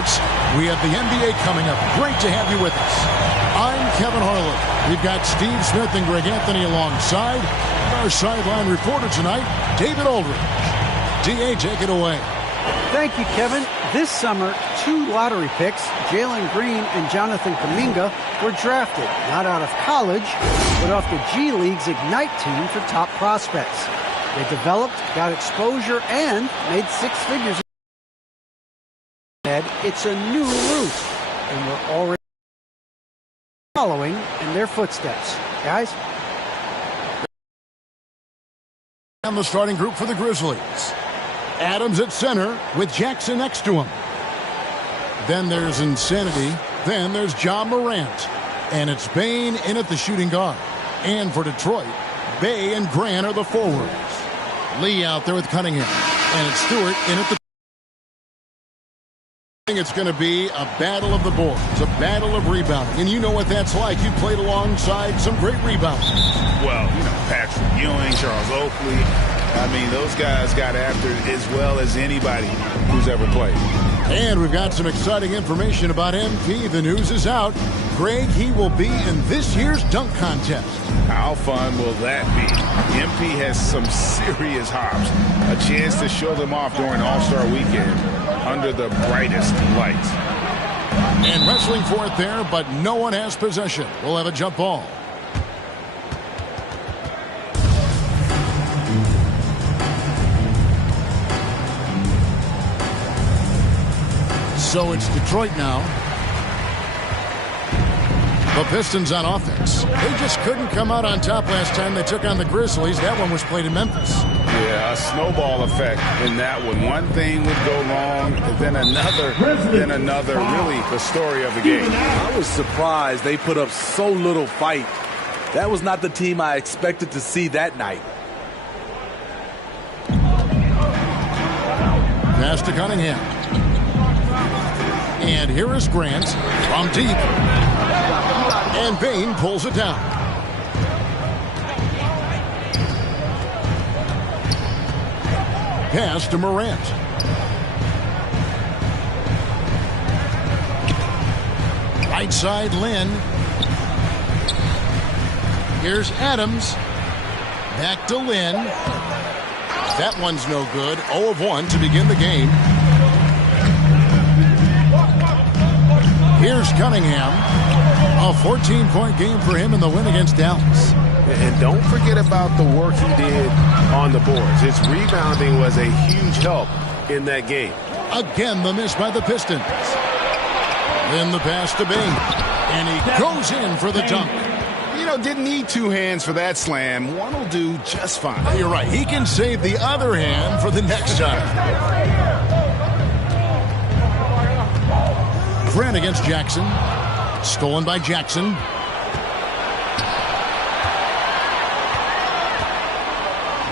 sports. We have the NBA coming up. Great to have you with us. I'm Kevin Harlan. We've got Steve Smith and Greg Anthony alongside. Our sideline reporter tonight, David Aldridge. D.A., take it away. Thank you, Kevin. This summer, 2 lottery picks, Jalen Green and Jonathan Kuminga, were drafted, not out of college, but off the G League's Ignite team for top prospects. They developed, got exposure, and made 6 figures. It's a new route, and we're already following in their footsteps. Guys? And the starting group for the Grizzlies. Adams at center with Jackson next to him. Then there's Insanity. Then there's Ja Morant. And it's Bane in at the shooting guard. And for Detroit, Bay and Grant are the forwards. Lee out there with Cunningham. And it's Stewart in at the... It's going to be a battle of the boards, a battle of rebounding. And you know what that's like. You played alongside some great rebounders. Well, you know, Patrick Ewing, Charles Oakley. I mean, those guys got after it as well as anybody who's ever played. And we've got some exciting information about MP. The news is out. Greg, he will be in this year's dunk contest. How fun will that be? MP has some serious hops. A chance to show them off during All-Star Weekend under the brightest lights. And wrestling for it there, but no one has possession. We'll have a jump ball. So it's Detroit now. The Pistons on offense. They just couldn't come out on top last time they took on the Grizzlies. That one was played in Memphis. Yeah, a snowball effect in that one. One thing would go wrong, then another, then another. Really the story of the game. I was surprised they put up so little fight. That was not the team I expected to see that night. Pass to Cunningham. And here is Grant from deep. And Bane pulls it down. Pass to Morant. Right side, Lynn. Here's Adams. Back to Lynn. That one's no good. 0 of 1 to begin the game. Here's Cunningham. A 14-point game for him in the win against Dallas. And don't forget about the work he did on the boards. His rebounding was a huge help in that game. Again, the miss by the Pistons. Then the pass to Bane. And he goes in for the dunk. You know, didn't need 2 hands for that slam. One will do just fine. You're right. He can save the other hand for the next time. Grant against Jackson. Stolen by Jackson.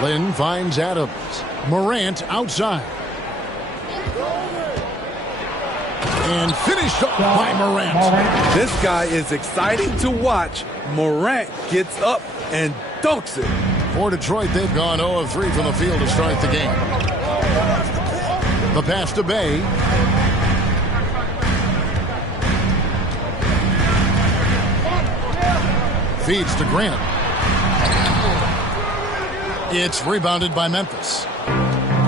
Lynn finds Adams. Morant outside. And finished off by Morant. This guy is exciting to watch. Morant gets up and dunks it. For Detroit, they've gone 0 of 3 from the field to start the game. The pass to Bay. Feeds to Grant. It's rebounded by Memphis.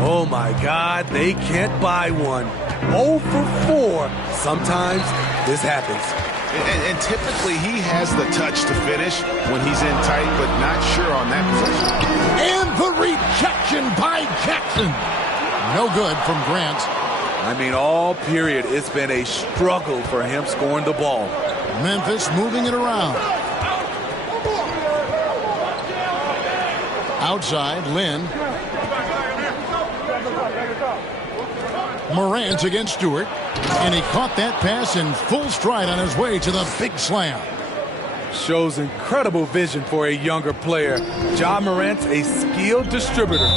Oh my God, they can't buy one. 0 for 4. Sometimes this happens. And typically he has the touch to finish when he's in tight, but not sure on that position. And the rejection by Jackson. No good from Grant. I mean, all period, it's been a struggle for him scoring the ball. Memphis moving it around. Outside, Lynn. Morant against Stewart. And he caught that pass in full stride on his way to the big slam. Shows incredible vision for a younger player. Ja Morant's a skilled distributor.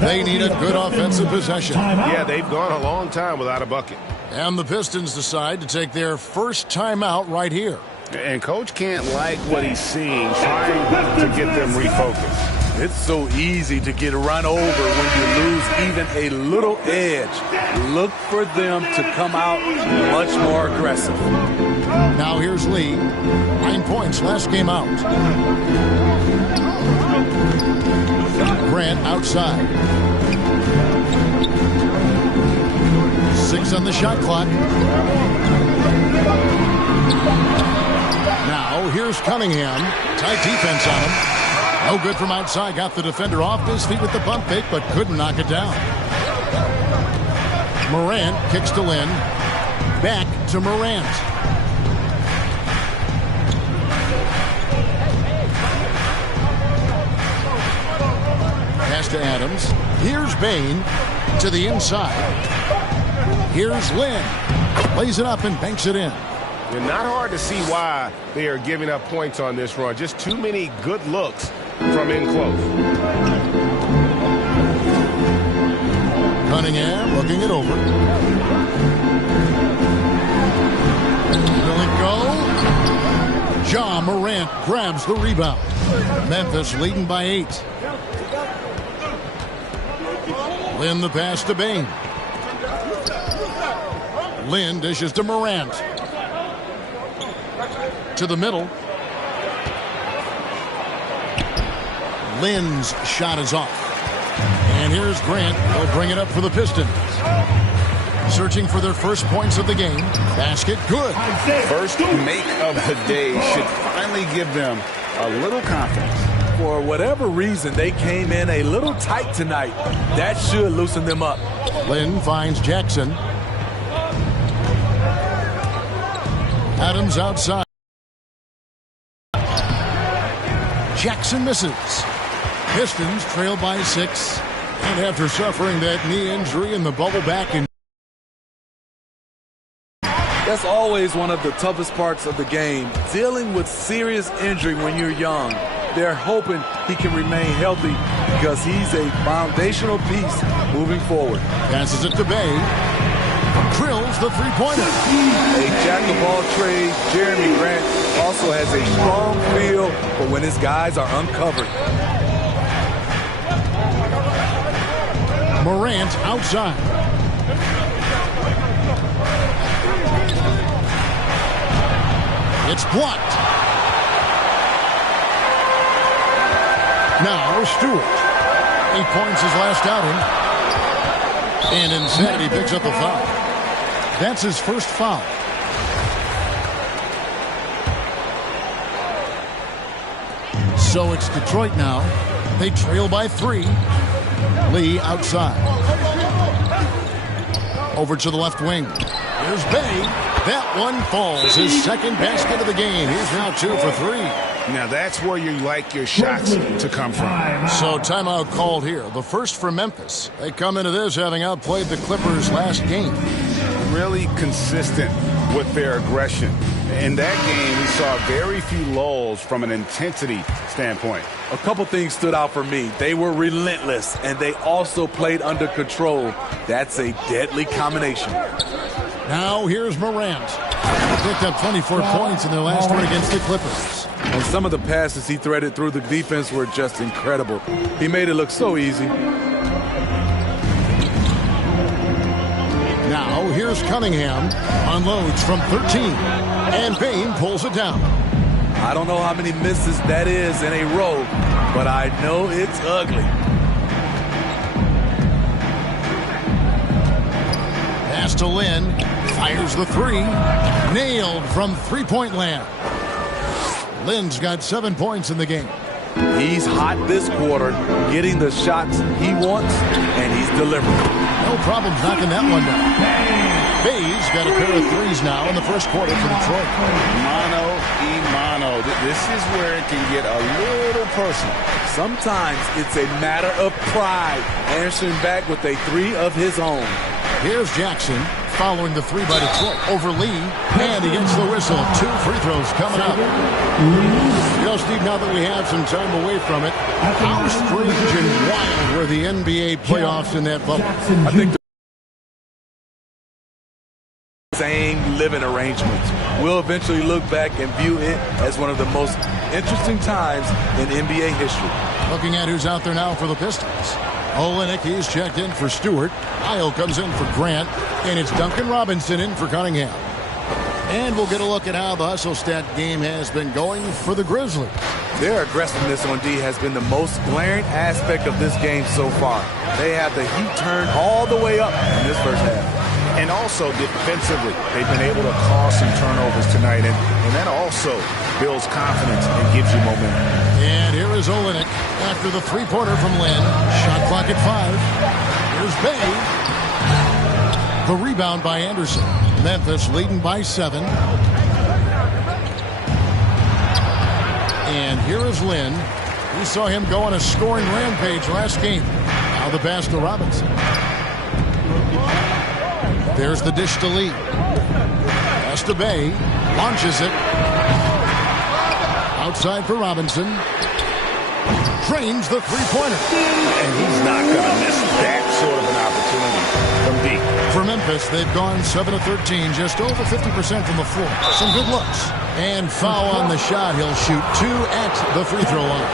They need a good offensive possession. Yeah, they've gone a long time without a bucket. And the Pistons decide to take their first timeout right here. And Coach can't like what he's seeing, trying to get them refocused. It's so easy to get run over when you lose even a little edge. Look for them to come out much more aggressive. Now here's Lee. 9 points last game out. Grant outside. 6 on the shot clock. Now here's Cunningham. Tight defense on him. No good from outside. Got the defender off his feet with the bump fake, but couldn't knock it down. Morant kicks to Lynn. Back to Morant. Pass to Adams. Here's Bain to the inside. Here's Lynn. Lays it up and banks it in. And not hard to see why they are giving up points on this run. Just too many good looks from in close. Cunningham looking it over. Will it go? Ja Morant grabs the rebound. Memphis leading by 8. Lynn the pass to Bain. Lynn dishes to Morant. To the middle. Lynn's shot is off. And here's Grant. He'll bring it up for the Pistons. Searching for their first points of the game. Basket good. First make of the day should finally give them a little confidence. For whatever reason, they came in a little tight tonight. That should loosen them up. Lynn finds Jackson. Adams outside. Jackson misses. Pistons trail by 6. And after suffering that knee injury in the bubble back in. That's always one of the toughest parts of the game, dealing with serious injury when you're young. They're hoping he can remain healthy because he's a foundational piece moving forward. Passes it to Bay. Drills the three-pointer. A jack-of-all trades, Jeremy Grant also has a strong feel for when his guys are uncovered. Morant outside. It's blocked. Now Stewart. 8 points his last outing. And Insanity picks up a foul. That's his first foul. So it's Detroit now. They trail by 3. Lee outside. Over to the left wing. Here's Bay. That one falls. His second basket of the game. He's now 2 for 3. Now that's where you like your shots to come from. So timeout called here. The first for Memphis. They come into this having outplayed the Clippers last game. Really consistent with their aggression. In that game, we saw very few lulls from an intensity standpoint. A couple things stood out for me. They were relentless, and they also played under control. That's a deadly combination. Now here's Morant. He picked up 24 points in their last one against the Clippers. And some of the passes he threaded through the defense were just incredible. He made it look so easy. Now here's Cunningham. Unloads from 13. And Bain pulls it down. I don't know how many misses that is in a row, but I know it's ugly. Pass to Lynn. Fires the 3. Nailed from three-point land. Lynn's got 7 points in the game. He's hot this quarter, getting the shots he wants, and he's delivering. No problems knocking that one down. Bay's got a pair of 3s now in the first quarter for Detroit. Mano y mano. This is where it can get a little personal. Sometimes it's a matter of pride, answering back with a 3 of his own. Here's Jackson following the 3 by Detroit over Lee, and he gets the whistle. 2 free throws coming up. You know, Steve, now that we have some time away from it, how strange and wild were the NBA playoffs in that bubble? I think the same living arrangements. We'll eventually look back and view it as one of the most interesting times in NBA history. Looking at who's out there now for the Pistons. Olenek, he's checked in for Stewart. Isle comes in for Grant. And it's Duncan Robinson in for Cunningham. And we'll get a look at how the hustle stat game has been going for the Grizzlies. Their aggressiveness on D has been the most glaring aspect of this game so far. They have the heat turned all the way up in this first half. And also defensively, they've been able to cause some turnovers tonight. And that also builds confidence and gives you momentum. And here is Olenek after the three-pointer from Lynn. Shot clock at 5. Here's Bay. The rebound by Anderson. Memphis leading by 7. And here is Lynn. We saw him go on a scoring rampage last game. Now the pass to Robinson. There's the dish to Lee. Pass to Bay. Launches it. Outside for Robinson. Drains the three-pointer. And he's not going to miss that sort of an opportunity from deep. For Memphis, they've gone 7 of 13, just over 50% from the floor. Some good looks. And foul on the shot. He'll shoot 2 at the free throw line.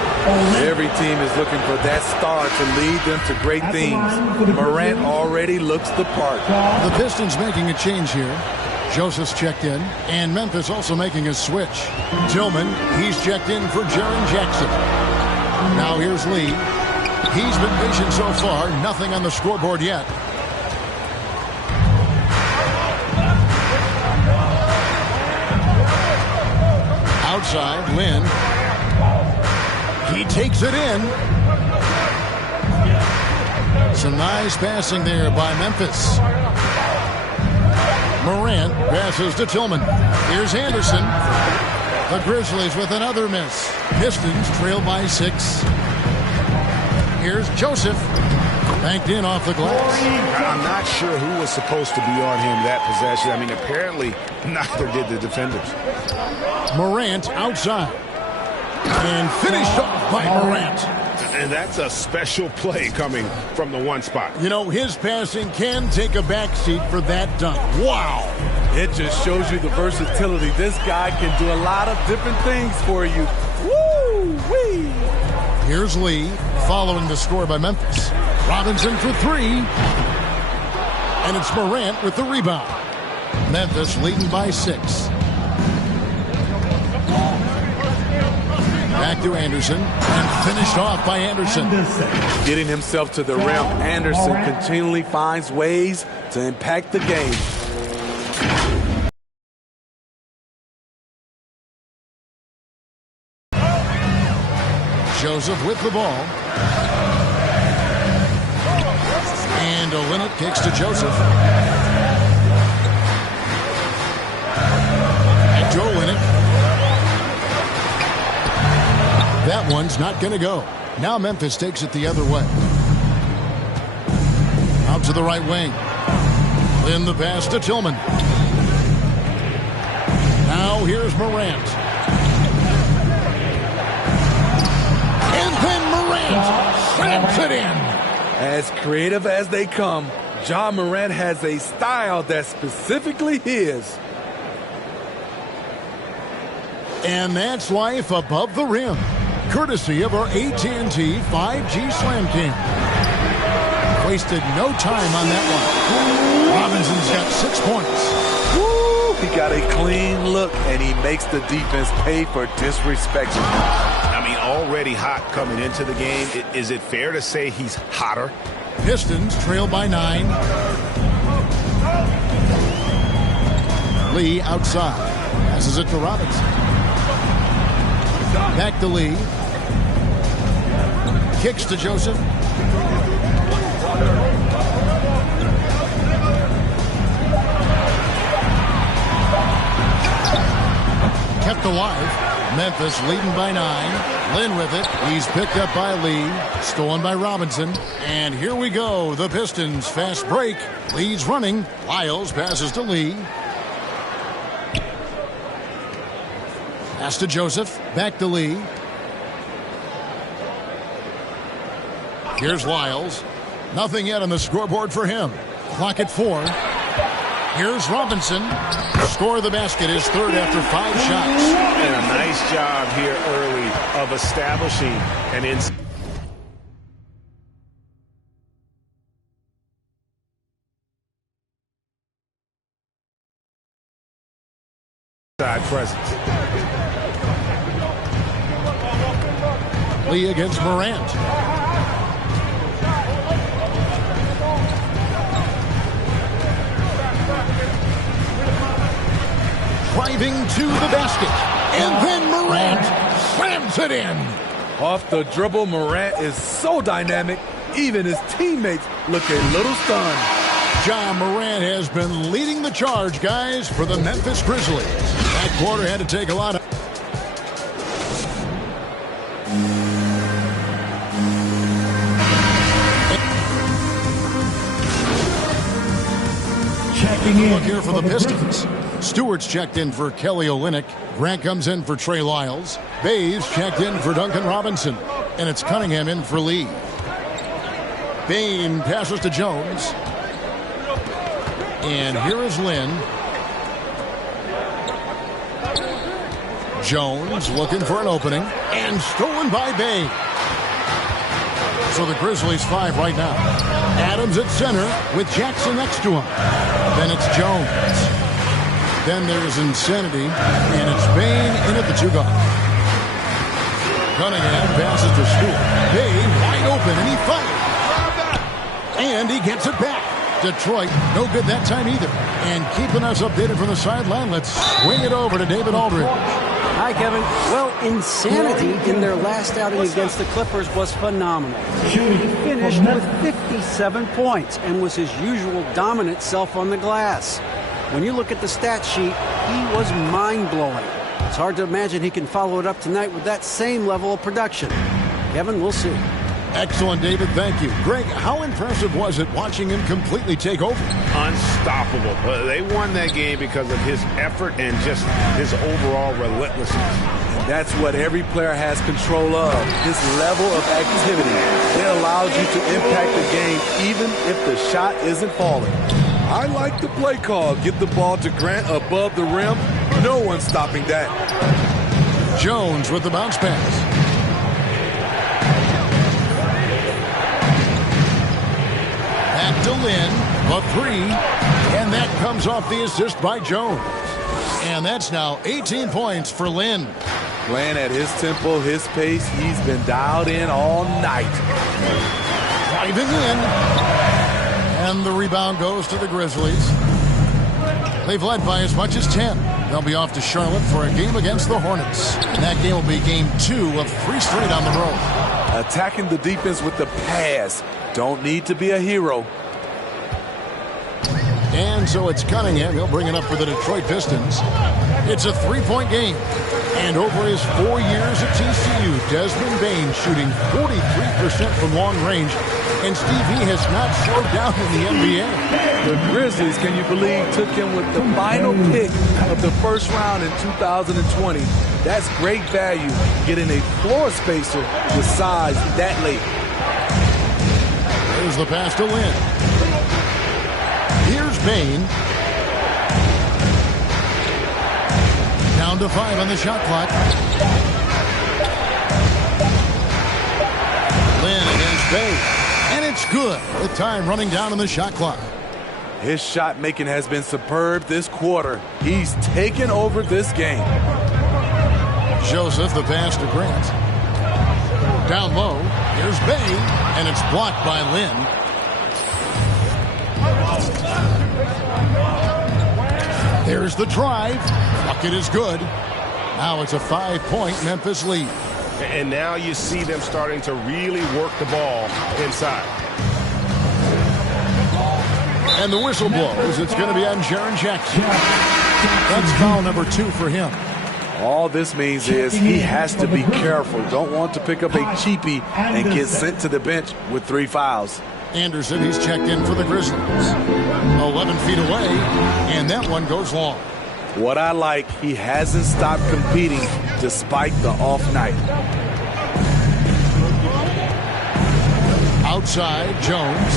Every team is looking for that star to lead them to great things. Morant already looks the part. The Pistons making a change here. Joseph's checked in, and Memphis also making a switch. Tillman, he's checked in for Jaren Jackson. Now here's Lee. He's been patient so far. Nothing on the scoreboard yet. Outside, Lynn. He takes it in. Some nice passing there by Memphis. Morant passes to Tillman. Here's Anderson. The Grizzlies with another miss. Pistons trail by 6. Here's Joseph. Banked in off the glass. I'm not sure who was supposed to be on him that possession. I mean, apparently neither did the defenders. Morant outside. And finished off by Morant. And that's a special play coming from the one spot. You know, his passing can take a backseat for that dunk. Wow. It just shows you the versatility. This guy can do a lot of different things for you. Woo-wee. Here's Lee following the score by Memphis. Robinson for 3. And it's Morant with the rebound. Memphis leading by 6. Back to Anderson, and finished off by Anderson. Getting himself to the rim, Anderson continually finds ways to impact the game. Joseph with the ball. And Olenek kicks to Joseph. Back to Olenek. That one's not going to go. Now Memphis takes it the other way. Out to the right wing. Then the pass to Tillman. Now here's Morant. And then Morant slams it in. As creative as they come, Ja Morant has a style that's specifically his. And that's life above the rim. Courtesy of our AT&T 5G Slam King. Wasted no time on that one. Robinson's got 6 points. Woo! He got a clean look, and he makes the defense pay for disrespecting him. I mean, already hot coming into the game. Is it fair to say he's hotter? Pistons trail by 9. Lee outside. Passes it to Robinson. Back to Lee. Kicks to Joseph. Kept alive. Memphis leading by 9. Lynn with it. He's picked up by Lee. Stolen by Robinson. And here we go. The Pistons fast break. Lee's running. Lyles passes to Lee. Pass to Joseph. Back to Lee. Here's Lyles. Nothing yet on the scoreboard for him. Clock at 4. Here's Robinson. Score the basket, his third after 5 shots. And a nice job here early of establishing an inside. Side presence. Lee against Morant. Driving to the basket. And then Morant slams it in. Off the dribble, Morant is so dynamic, even his teammates look a little stunned. Ja Morant has been leading the charge, guys, for the Memphis Grizzlies. That quarter had to take a lot of... Checking in. Look here for the Pistons. Stewart's checked in for Kelly Olynyk. Grant comes in for Trey Lyles. Bays checked in for Duncan Robinson. And it's Cunningham in for Lee. Bain passes to Jones. And here is Lynn. Jones looking for an opening. And stolen by Bain. So the Grizzlies 5 right now. Adams at center with Jackson next to him. Then it's Jones. Then there's Insanity. And it's Bain in at the 2-guard. Cunningham passes to Stewart. Bain wide open and he fires. And he gets it back. Detroit, no good that time either. And keeping us updated from the sideline, let's swing it over to David Aldridge. Hi, Kevin. Well, Insanity in their last outing against the Clippers was phenomenal. He finished with 57 points and was his usual dominant self on the glass. When you look at the stat sheet, he was mind-blowing. It's hard to imagine he can follow it up tonight with that same level of production. Kevin, we'll see. Excellent, David. Thank you. Greg, how impressive was it watching him completely take over? Unstoppable. They won that game because of his effort and just his overall relentlessness. And that's what every player has control of, his level of activity. It allows you to impact the game even if the shot isn't falling. I like the play call. Get the ball to Grant above the rim. No one's stopping that. Jones with the bounce pass. Back to Lynn, a 3, and that comes off the assist by Jones. And that's now 18 points for Lynn. Playing at his tempo, his pace, he's been dialed in all night. Driving in, and the rebound goes to the Grizzlies. They've led by as much as 10. They'll be off to Charlotte for a game against the Hornets. And that game will be game 2 of 3 straight on the road. Attacking the defense with the pass. Don't need to be a hero. And so it's Cunningham. He'll bring it up for the Detroit Pistons. It's a 3-point game. And over his 4 years at TCU, Desmond Bain shooting 43% from long range. And Steve, he has not slowed down in the NBA. The Grizzlies, can you believe, took him with the final pick of the first round in 2020. That's great value, getting a floor spacer with size that late. There's the pass to Lynn. Here's Bain. Down to 5 on the shot clock. Lynn against Bain. And it's good with time running down on the shot clock. His shot making has been superb this quarter. He's taken over this game. Joseph, the pass to Grant. Down low, here's Bain, and it's blocked by Lynn. There's the drive. Bucket is good. Now it's a 5-point Memphis lead. And now you see them starting to really work the ball inside. And the whistle blows. It's going to be on Jaren Jackson. That's foul number 2 for him. All this means is he has to be careful. Don't want to pick up a cheapie and get sent to the bench with 3 fouls. Anderson, he's checked in for the Grizzlies. 11 feet away, and that one goes long. What I like, he hasn't stopped competing despite the off night. Outside, Jones.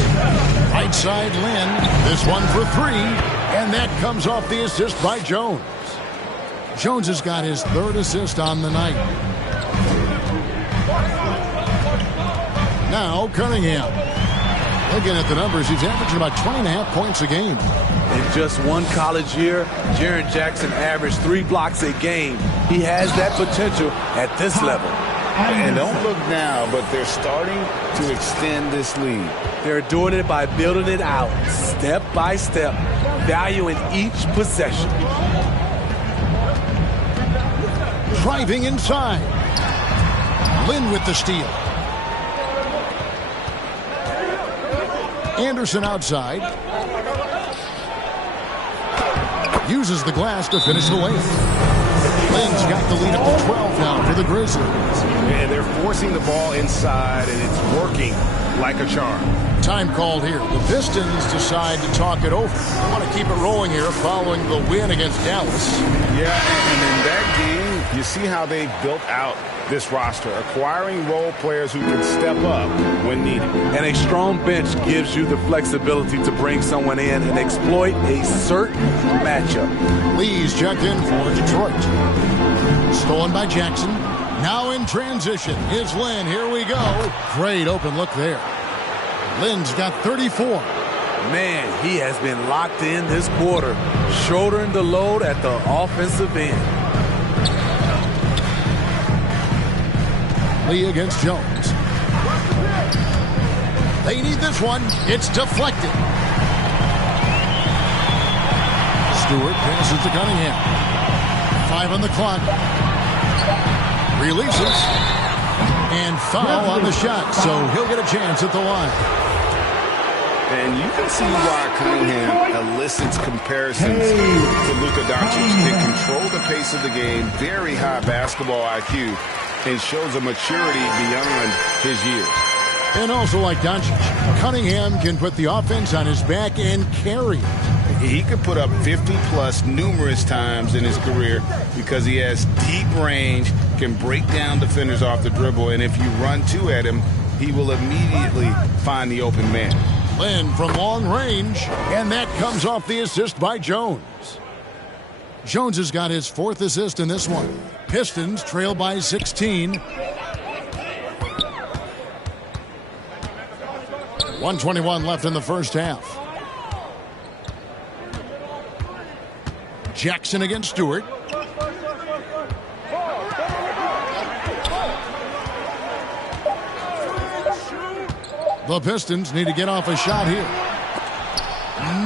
Right side, Lynn. This one for 3, and that comes off the assist by Jones. Jones has got his 3rd assist on the night. Now Cunningham. Looking at the numbers, he's averaging about 20.5 points a game. In just one college year, Jaren Jackson averaged 3 blocks a game. He has that potential at this level. And don't look now, but they're starting to extend this lead. They're doing it by building it out, step by step, valuing each possession. Driving inside. Lynn with the steal. Anderson outside. Uses the glass to finish the lane. Lynn's got the lead up to 12 now for the Grizzlies. And they're forcing the ball inside, and it's working like a charm. Time called here. The Pistons decide to talk it over. They want to keep it rolling here following the win against Dallas. Yeah, and in that game, you see how they built out this roster, acquiring role players who can step up when needed. And a strong bench gives you the flexibility to bring someone in and exploit a certain matchup. Lee's checked in for Detroit. Stolen by Jackson. Now in transition is Lynn. Here we go. Great open look there. Lynn's got 34. Man, he has been locked in this quarter, shouldering the load at the offensive end. Lee against Jones. They need this one. It's deflected. Stewart passes to Cunningham. 5 on the clock. Releases. And foul on the shot, so he'll get a chance at the line. And you can see why Cunningham elicits comparisons to Luka Doncic. Can control the pace of the game, very high basketball IQ, and shows a maturity beyond his years. And also like Doncic, Cunningham can put the offense on his back and carry it. He could put up 50-plus numerous times in his career because he has deep range, can break down defenders off the dribble, and if you run two at him, he will immediately find the open man. Lynn from long range, and that comes off the assist by Jones. Jones has got his 4th assist in this one. Pistons trail by 16. 1:21 left in the first half. Jackson against Stewart. The Pistons need to get off a shot here.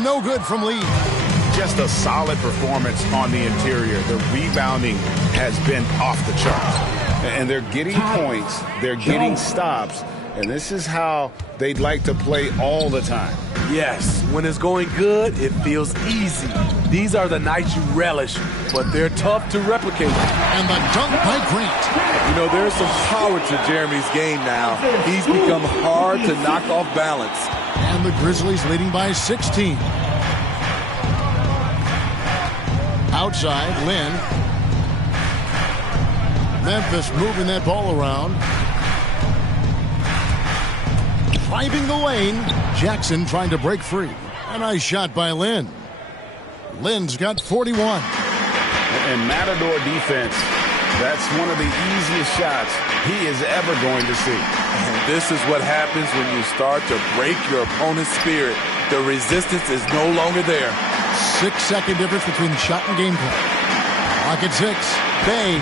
No good from Lee. Just a solid performance on the interior. The rebounding has been off the charts. And they're getting points. They're getting stops. And this is how they'd like to play all the time. Yes, when it's going good, it feels easy. These are the nights you relish, but they're tough to replicate. And the dunk by Grant. You know, there's some power to Jeremy's game now. He's become hard to knock off balance. And the Grizzlies leading by 16. Outside, Lynn. Memphis moving that ball around. Driving the lane. Jackson trying to break free. A nice shot by Lynn. Lynn's got 41. And Matador defense, that's one of the easiest shots he is ever going to see. And this is what happens when you start to break your opponent's spirit. The resistance is no longer there. 6-second difference between the shot and game play. Clock at 6. Bay.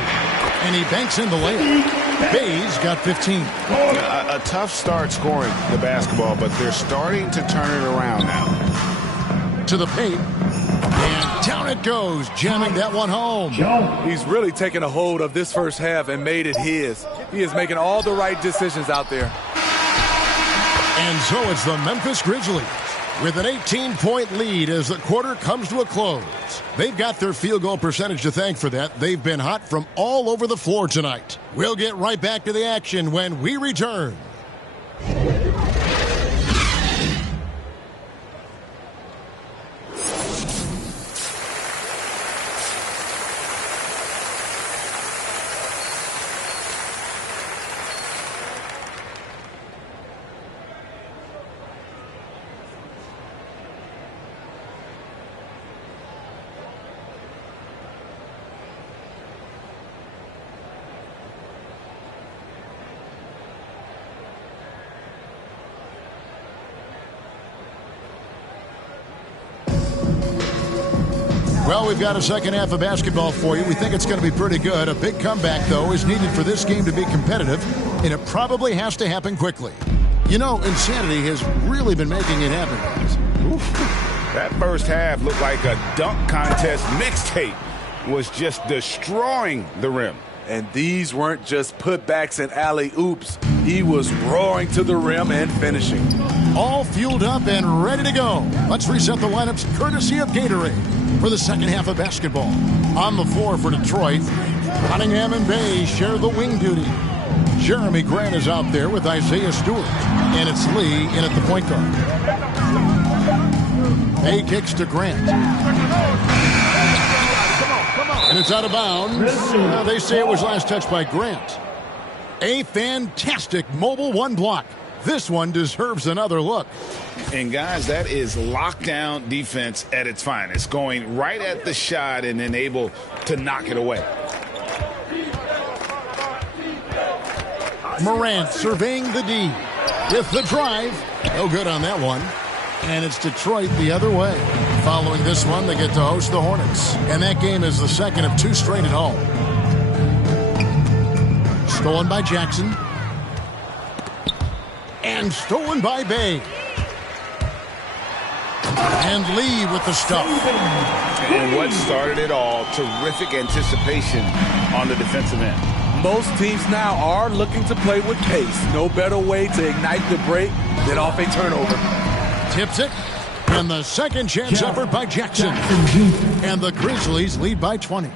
And he banks in the layup. Bay's got 15. A tough start scoring the basketball, but they're starting to turn it around now. To the paint. And down it goes, jamming that one home. He's really taken a hold of this first half and made it his. He is making all the right decisions out there. And so it's the Memphis Grizzlies with an 18-point lead as the quarter comes to a close. They've got their field goal percentage to thank for that. They've been hot from all over the floor tonight. We'll get right back to the action when we return. Well, we've got a second half of basketball for you. We think it's going to be pretty good. A big comeback, though, is needed for this game to be competitive, and it probably has to happen quickly. You know, insanity has really been making it happen, guys. That first half looked like a dunk contest mixtape was just destroying the rim. And these weren't just putbacks and alley-oops. He was roaring to the rim and finishing. All fueled up and ready to go. Let's reset the lineups courtesy of Gatorade for the second half of basketball. On the floor for Detroit, Cunningham and Bay share the wing duty. Jeremy Grant is out there with Isaiah Stewart. And it's Lee in at the point guard. Bay kicks to Grant. And it's out of bounds. They say it was last touched by Grant. A fantastic mobile one block. This one deserves another look. And, guys, that is lockdown defense at its finest. Going right at the shot and then able to knock it away. Morant surveying the D. With the drive. No good on that one. And it's Detroit the other way. Following this one, they get to host the Hornets. And that game is the second of two straight at home. Stolen by Jackson. And stolen by Bay. And Lee with the stuff. And what started it all, terrific anticipation on the defensive end. Most teams now are looking to play with pace. No better way to ignite the break than off a turnover. Tips it. And the second chance effort by Jackson. And the Grizzlies lead by 20.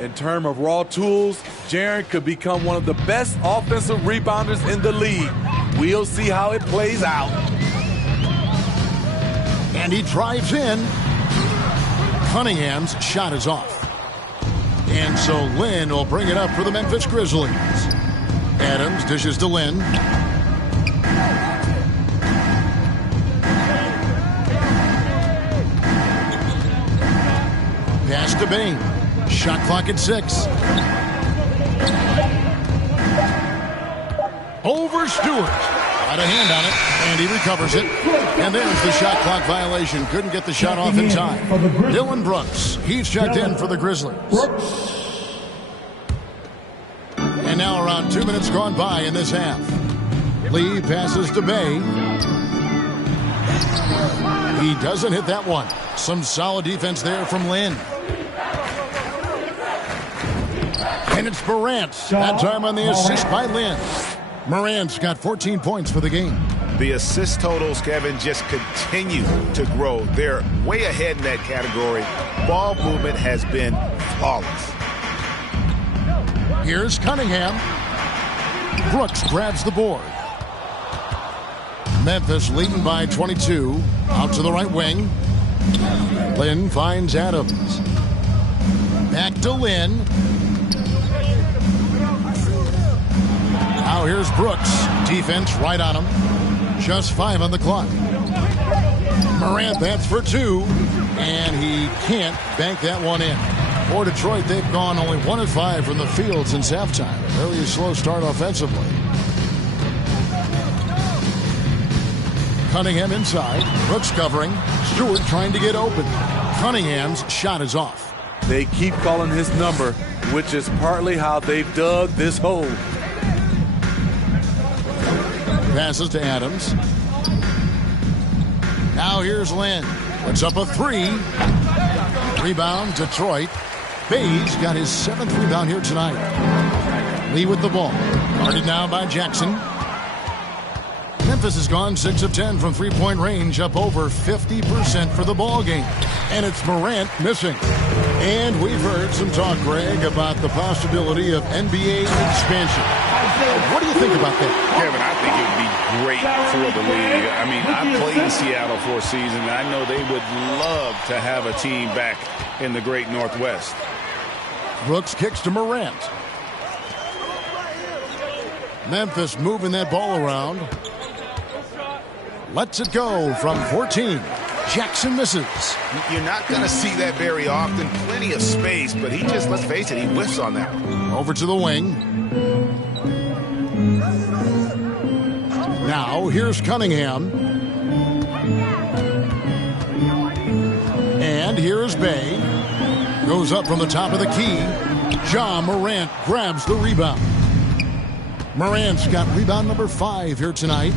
In terms of raw tools, Jaren could become one of the best offensive rebounders in the league. We'll see how it plays out. And he drives in. Cunningham's shot is off. And so Lynn will bring it up for the Memphis Grizzlies. Adams dishes to Lynn. Pass to Bain. Shot clock at 6. Over Stewart. Got a hand on it, and he recovers it. And there's the shot clock violation. Couldn't get the shot off in time. Dylan Brooks. He's checked in for the Grizzlies. And now around 2 minutes gone by in this half. Lee passes to Bay. He doesn't hit that one. Some solid defense there from Lynn. And it's Morant. That time on the assist by Lynn. Morant's got 14 points for the game. The assist totals, Kevin, just continue to grow. They're way ahead in that category. Ball movement has been flawless. Here's Cunningham. Brooks grabs the board. Memphis leading by 22. Out to the right wing. Lynn finds Adams. Back to Lynn. Now here's Brooks. Defense right on him. Just 5 on the clock. Morant, that's for 2. And he can't bank that one in. For Detroit, they've gone only 1 of 5 from the field since halftime. Very slow start offensively. Cunningham inside. Brooks covering. Stewart trying to get open. Cunningham's shot is off. They keep calling his number, which is partly how they've dug this hole. Passes to Adams. Now here's Lynn. Puts up a 3. Rebound, Detroit. Bay's got his 7th rebound here tonight. Lee with the ball. Guarded now by Jackson. Memphis has gone 6 of 10 from three-point range, up over 50% for the ball game. And it's Morant missing. And we've heard some talk, Greg, about the possibility of NBA expansion. What do you think about that? Kevin, I think it would be great for the league. I mean, I played in Seattle for a season, and I know they would love to have a team back in the great Northwest. Brooks kicks to Morant. Memphis moving that ball around. Lets it go from 14. Jackson misses. You're not going to see that very often. Plenty of space, but he just, let's face it, he whiffs on that one. Over to the wing. Now, here's Cunningham. And here's Bay. goes up from the top of the key. Ja Morant grabs the rebound. Morant's got rebound number 5 here tonight.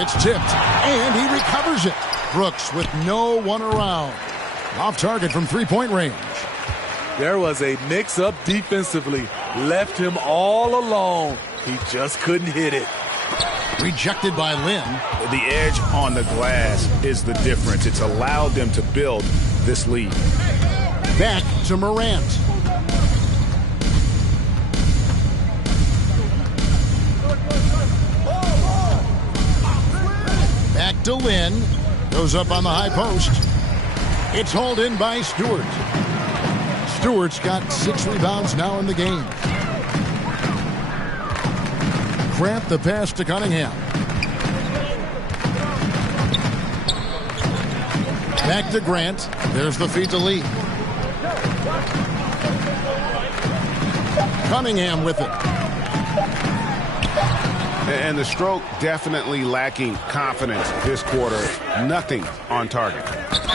It's tipped, and he recovers it. Brooks with no one around. Off target from three-point range. There was a mix-up defensively. Left him all alone. He just couldn't hit it. Rejected by Lin. The edge on the glass is the difference. It's allowed them to build this lead. Back to Morant. Back to Lin. Goes up on the high post. It's hauled in by Stewart. Stewart's got 6 rebounds now in the game. Grant the pass to Cunningham. Back to Grant. There's the feed to Lee. Cunningham with it. And the stroke definitely lacking confidence this quarter. Nothing on target.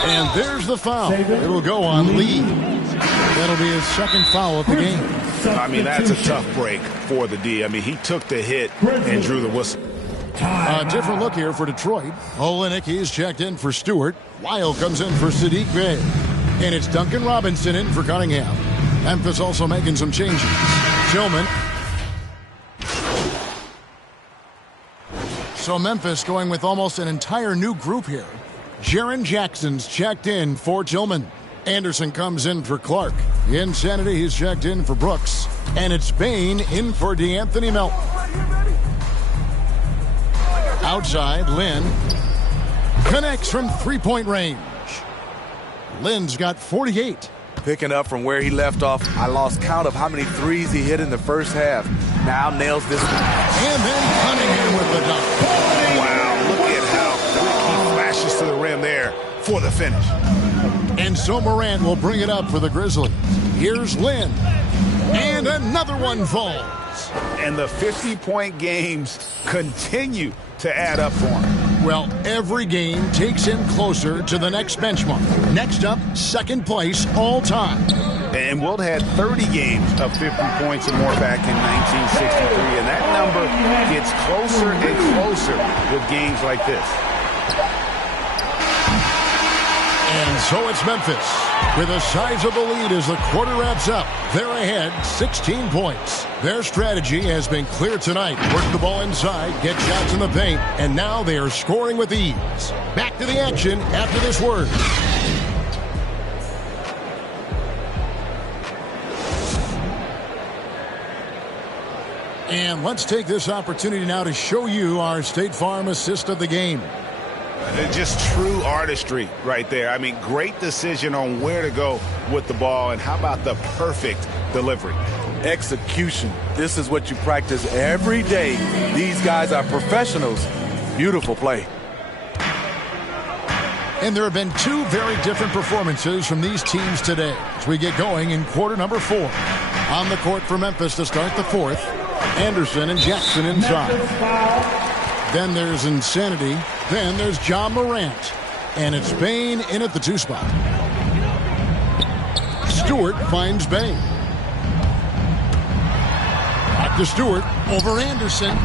And there's the foul. It'll go on Lee. That'll be his second foul of the game. I mean, that's a tough break for the D. I mean, he took the hit and drew the whistle. A different look here for Detroit. Olynyk, he's checked in for Stewart. Weil comes in for Sadiq Bey. And it's Duncan Robinson in for Cunningham. Memphis also making some changes. Tillman. So Memphis going with almost an entire new group here. Jaren Jackson's checked in for Tillman. Anderson comes in for Clark. Insanity, he's checked in for Brooks. And it's Bain in for DeAnthony Melton. Outside, Lin connects from three-point range. Lin's got 48. Picking up from where he left off, I lost count of how many threes he hit in the first half. Now nails this one. And then Cunningham with the dunk. Wow, look at how quick he flashes to the rim there for the finish. And so Morant will bring it up for the Grizzlies. Here's Lin. And another one falls. And the 50-point games continue to add up for him. Well, every game takes him closer to the next benchmark. Next up, second place all time. And Wilt had 30 games of 50 points and more back in 1963. And that number gets closer and closer with games like this. And so it's Memphis with a sizable lead as the quarter wraps up. They're ahead 16 points. Their strategy has been clear tonight. Work the ball inside, get shots in the paint, and now they are scoring with ease. Back to the action after this word. And let's take this opportunity now to show you our State Farm assist of the game. Just true artistry right there. I mean, great decision on where to go with the ball, and how about the perfect delivery? Execution. This is what you practice every day. These guys are professionals. Beautiful play. And there have been 2 very different performances from these teams today as we get going in quarter number 4. On the court for Memphis to start the 4th, Anderson and Jackson inside. Then there's Insanity. Then there's Ja Morant. And it's Bain in at the 2 spot. Stewart finds Bain. Back to Stewart over Anderson.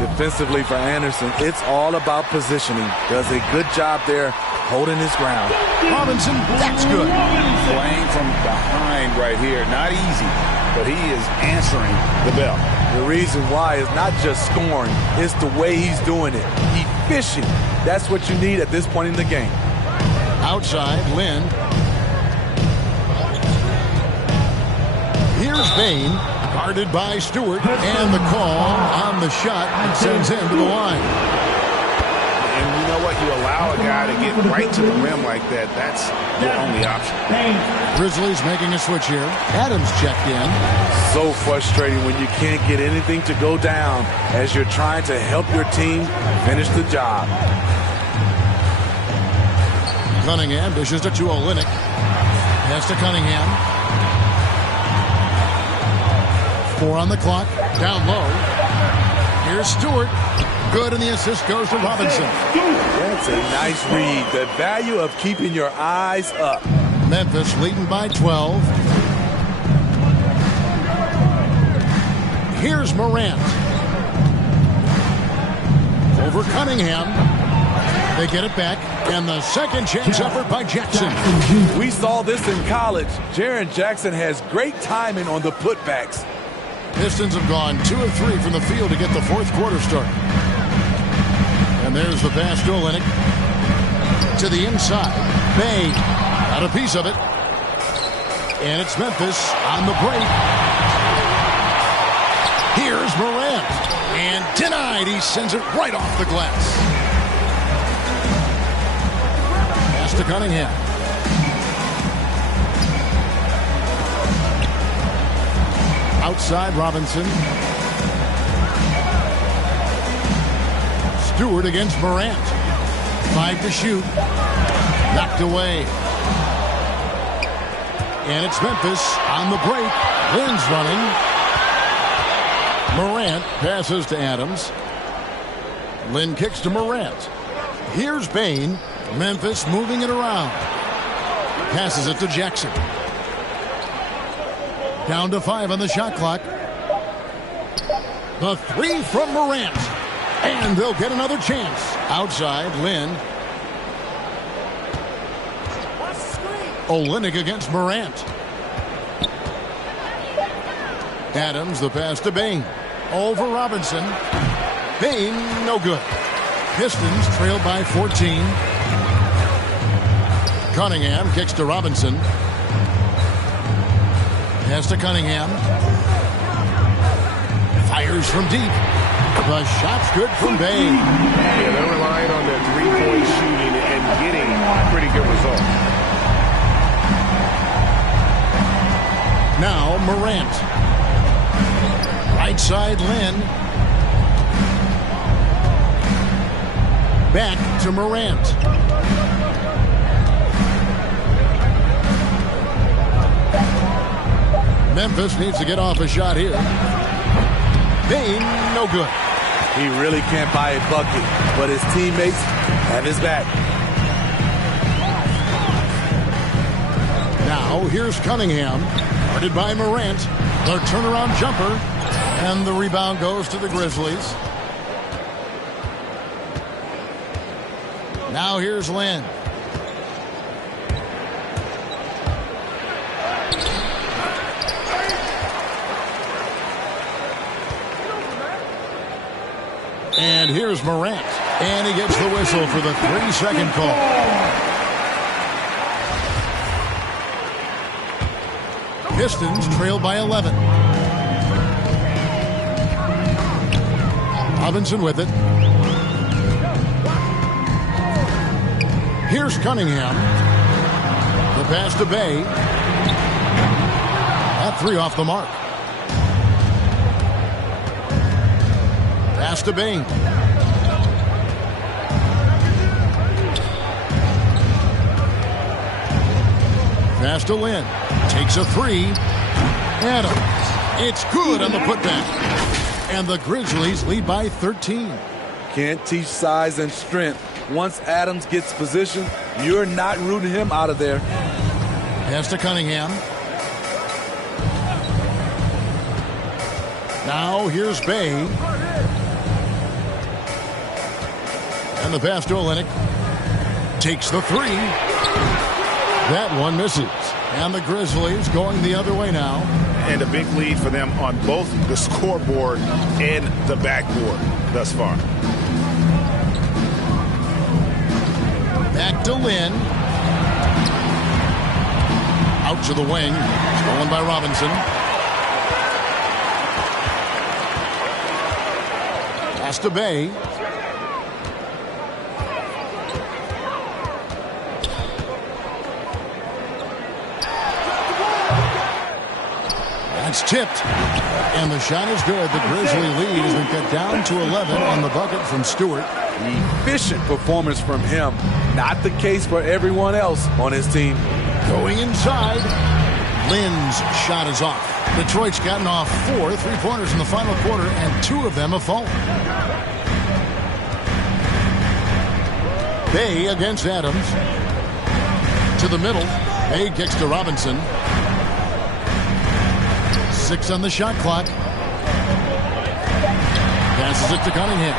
Defensively for Anderson, it's all about positioning. Does a good job there holding his ground. Robinson, that's good. Playing from behind right here. Not easy, but he is answering the bell. The reason why is not just scoring, it's the way he's doing it. Efficient. That's what you need at this point in the game. Outside, Lin. Here's Bain, guarded by Stewart, and the call on the shot that sends him to the line. And you know what? You allow a guy to get right to the rim like that. That's your only option. Grizzlies making a switch here. Adams checked in. So frustrating when you can't get anything to go down as you're trying to help your team finish the job. Cunningham dishes it to Olynyk. Pass to Cunningham. 4 on the clock. Down low. Here's Stewart. good, and the assist goes to Robinson. That's a nice read. The value of keeping your eyes up. Memphis leading by 12. Here's Morant. Over Cunningham. They get it back, and the second chance effort by Jackson. We saw this in college. Jaren Jackson has great timing on the putbacks. Pistons have gone 2 of 3 from the field to get the fourth quarter started. And there's the pass to Olynyk. To the inside. Bay got a piece of it. And it's Memphis on the break. Here's Morant. And denied. He sends it right off the glass. Pass to Cunningham. Outside Robinson. Stewart against Morant. 5 to shoot. Knocked away. And it's Memphis on the break. Lynn's running. Morant passes to Adams. Lynn kicks to Morant. Here's Bain. Memphis moving it around. Passes it to Jackson. Down to 5 on the shot clock. The 3 from Morant. And they'll get another chance. Outside, Lynn. Olynyk against Morant. Adams, the pass to Bain. Over Robinson. Bain, no good. Pistons trail by 14. Cunningham kicks to Robinson. Pass to Cunningham. Fires from deep. The shot's good from Bay. Yeah, they're relying on their three-point shooting and getting pretty good results. Now Morant. Right side Lynn. Back to Morant. Memphis needs to get off a shot here. Bain, no good. He really can't buy a bucket, but his teammates have his back. Now here's Cunningham. Guarded by Morant. The turnaround jumper. And the rebound goes to the Grizzlies. Now here's Lynn. And here's Morant. And he gets the whistle for the 3-second call. Pistons trail by 11. Robinson with it. Here's Cunningham. The pass to Bay. That 3 off the mark. Pass to Bain. Pass to Lynn. Takes a 3. Adams. It's good on the putback. And the Grizzlies lead by 13. Can't teach size and strength. Once Adams gets position, you're not rooting him out of there. Pass to Cunningham. Now here's Bay. And the pass to Olynyk. Takes the 3. That one misses. And the Grizzlies going the other way now. And a big lead for them on both the scoreboard and the backboard thus far. Back to Lynn. Out to the wing. Stolen by Robinson. Pass to Bay. That's tipped. And the shot is good. The Grizzly lead has been cut down to 11 on the bucket from Stewart. Efficient performance from him. Not the case for everyone else on his team. Going inside. Lynn's shot is off. Detroit's gotten off 4 3-pointers in the final quarter, and 2 of them have fallen. Bay against Adams. To the middle. Bay kicks to Robinson. 6 on the shot clock. Passes it to Cunningham.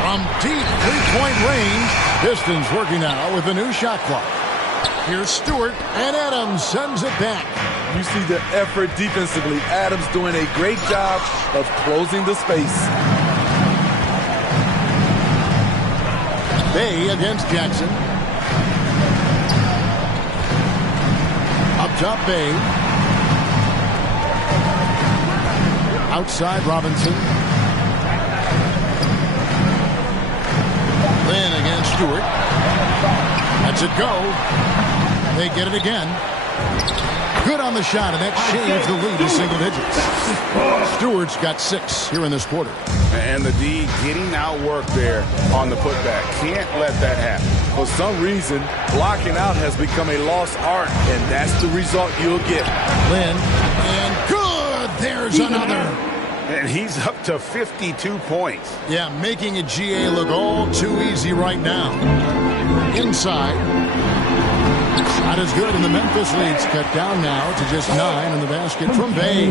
From deep three-point range, Pistons working now with a new shot clock. Here's Stewart, and Adams sends it back. You see the effort defensively. Adams doing a great job of closing the space. Bay against Jackson. Up top, Bay. Outside, Robinson. Lynn against Stewart. Lets it go. They get it again. Good on the shot, and that shaves the lead to single digits. Stewart's got 6 here in this quarter. And the D getting outworked there on the putback. Can't let that happen. For some reason, blocking out has become a lost art, and that's the result you'll get. Lynn, and good! There's another. And he's up to 52 points. Yeah, making a GA look all too easy right now. Inside. Not as good, and the Memphis lead's cut down now to just 9 in the basket from Bay.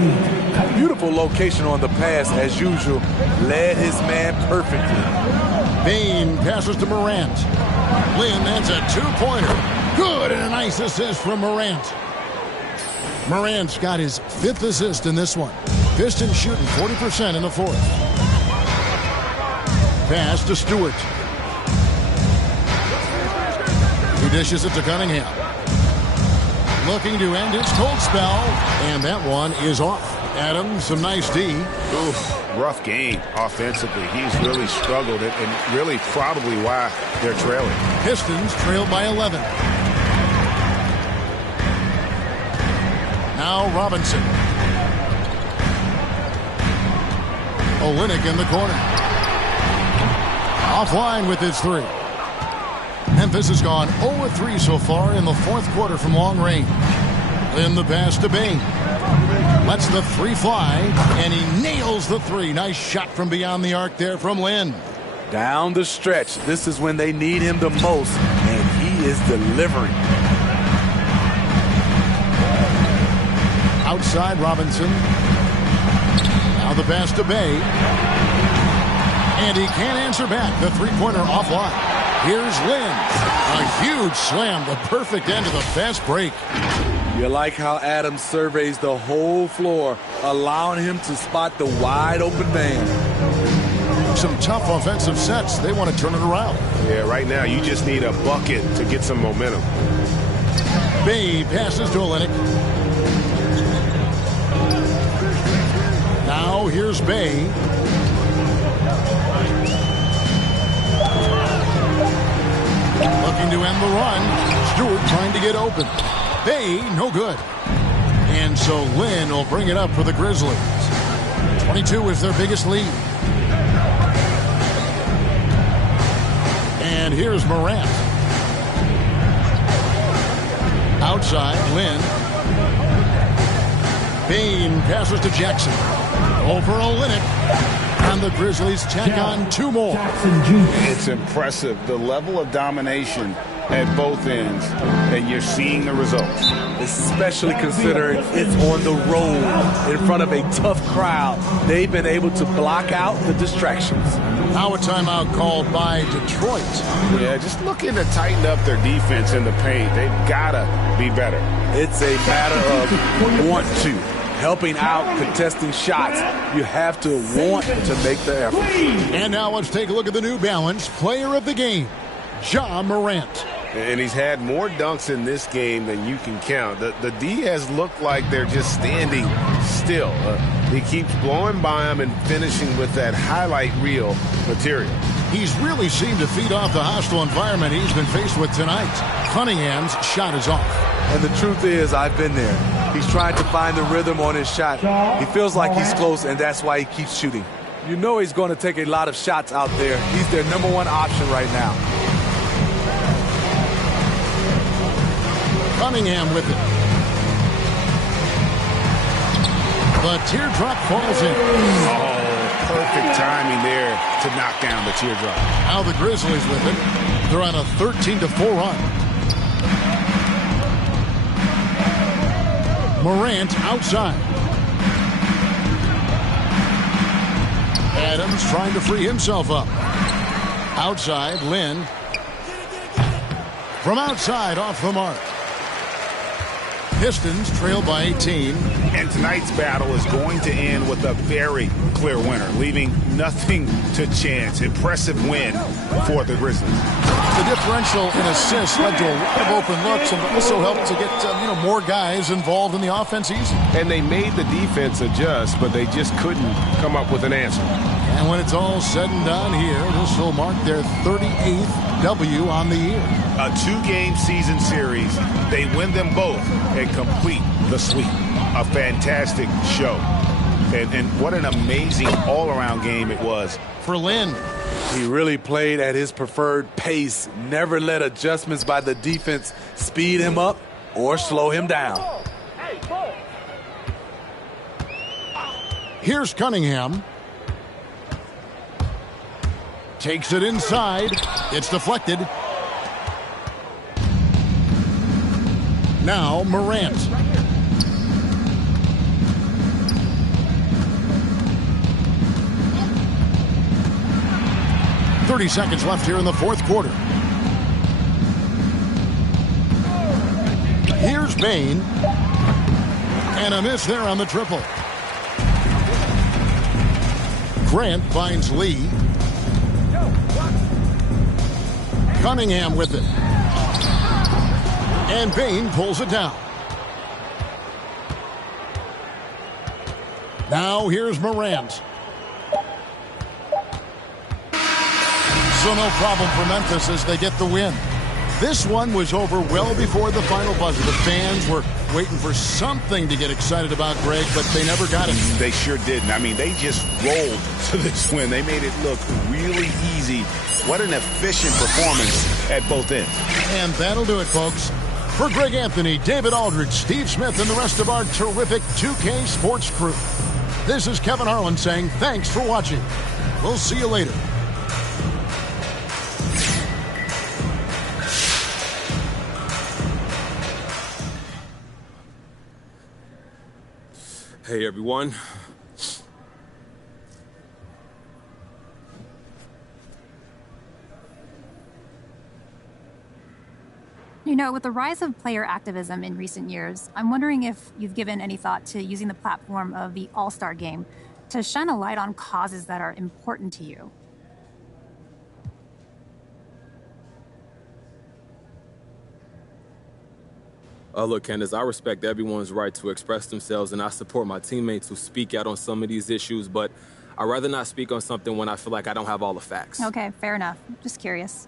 Beautiful location on the pass, as usual. Led his man perfectly. Bain passes to Morant. Lynn, that's a 2-pointer. Good, and a nice assist from Morant. Morant's got his 5th assist in this one. Piston shooting 40% in the 4th. Pass to Stewart. He dishes it to Cunningham. Looking to end his cold spell, and that one is off. Adams, some nice D. Oof, rough game offensively. He's really struggled, and really probably why they're trailing. Pistons trailed by 11. Now Robinson. Olynyk in the corner. Offline with his 3. Memphis has gone 0-3 so far in the 4th quarter from long range. In the pass to Bain. Lets the 3 fly, and he nails the 3. Nice shot from beyond the arc there from Lynn. Down the stretch, this is when they need him the most, and he is delivering. Outside Robinson. Now the pass to Bay. And he can't answer back. The 3-pointer offline. Here's Lynn. A huge slam. The perfect end of the fast break. You like how Adams surveys the whole floor, allowing him to spot the wide open man. Some tough offensive sets. They want to turn it around. Yeah, right now you just need a bucket to get some momentum. Bay passes to Olynyk. Now here's Bay. Looking to end the run. Stewart trying to get open. Bay, no good. And so Lynn will bring it up for the Grizzlies. 22 is their biggest lead. And here's Morant. Outside, Lynn. Bain passes to Jackson. Over Olynyk. And the Grizzlies tack on 2 more. It's impressive, the level of domination at both ends, and you're seeing the results. Especially considering it's on the road in front of a tough crowd. They've been able to block out the distractions. Now a timeout called by Detroit. Yeah, just looking to tighten up their defense in the paint. They've got to be better. It's a matter of want to. Helping out, contesting shots. You have to want to make the effort. And now let's take a look at the New Balance Player of the Game, Ja Morant. And he's had more dunks in this game than you can count. The D has looked like they're just standing still. He keeps blowing by him and finishing with that highlight reel material. He's really seemed to feed off the hostile environment he's been faced with tonight. Cunningham's shot is off. And the truth is, I've been there. He's trying to find the rhythm on his shot. He feels like he's close, and that's why he keeps shooting. You know he's going to take a lot of shots out there. He's their #1 option right now. Cunningham with it. The teardrop falls in. Oh, perfect timing there to knock down the teardrop. Now the Grizzlies with it. They're on a 13-4 run. Morant outside. Adams trying to free himself up. Outside, Lynn. From outside, off the mark. Pistons trail by 18. And tonight's battle is going to end with a very clear winner, leaving nothing to chance. Impressive win for the Grizzlies. The differential in assists led to a lot of open looks and also helped to get more guys involved in the offense easy. And they made the defense adjust, but they just couldn't come up with an answer. And when it's all said and done here, this will mark their 38th W on the year. A 2-game season series. They win them both and complete the sweep. A fantastic show. And what an amazing all-around game it was. For Lynn. He really played at his preferred pace. Never let adjustments by the defense speed him up or slow him down. Here's Cunningham. Takes it inside. It's deflected. Now Morant. .30 seconds left here in the fourth quarter. Here's Bain. And a miss there on the triple. Grant finds Lee. Cunningham with it. And Bain pulls it down. Now here's Morant. So no problem for Memphis as they get the win. This one was over well before the final buzzer. The fans were waiting for something to get excited about, Greg, but they never got it. They sure didn't. I mean, they just rolled to this win. They made it look really easy. What an efficient performance at both ends. And that'll do it, folks. For Greg Anthony, David Aldridge, Steve Smith, and the rest of our terrific 2K Sports crew, this is Kevin Harlan saying thanks for watching. We'll see you later. Hey, everyone. You know, with the rise of player activism in recent years, I'm wondering if you've given any thought to using the platform of the All-Star Game to shine a light on causes that are important to you. Look, Candace, I respect everyone's right to express themselves, and I support my teammates who speak out on some of these issues, but I'd rather not speak on something when I feel like I don't have all the facts. Okay, fair enough. Just curious.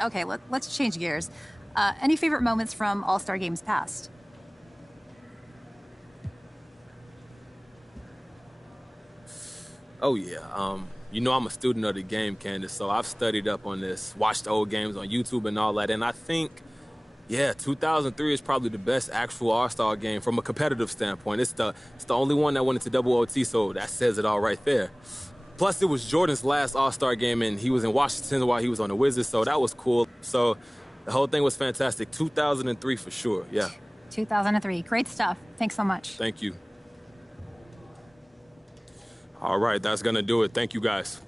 Okay, let's change gears. Any favorite moments from All-Star Games past? Oh, yeah. You know I'm a student of the game, Candace, so I've studied up on this, watched old games on YouTube and all that, and I think, yeah, 2003 is probably the best actual All-Star game from a competitive standpoint. It's the only one that went into double OT, so that says it all right there. Plus, it was Jordan's last All-Star game, and he was in Washington while he was on the Wizards, so that was cool. So the whole thing was fantastic. 2003 for sure, yeah. 2003. Great stuff. Thanks so much. Thank you. All right, that's going to do it. Thank you, guys.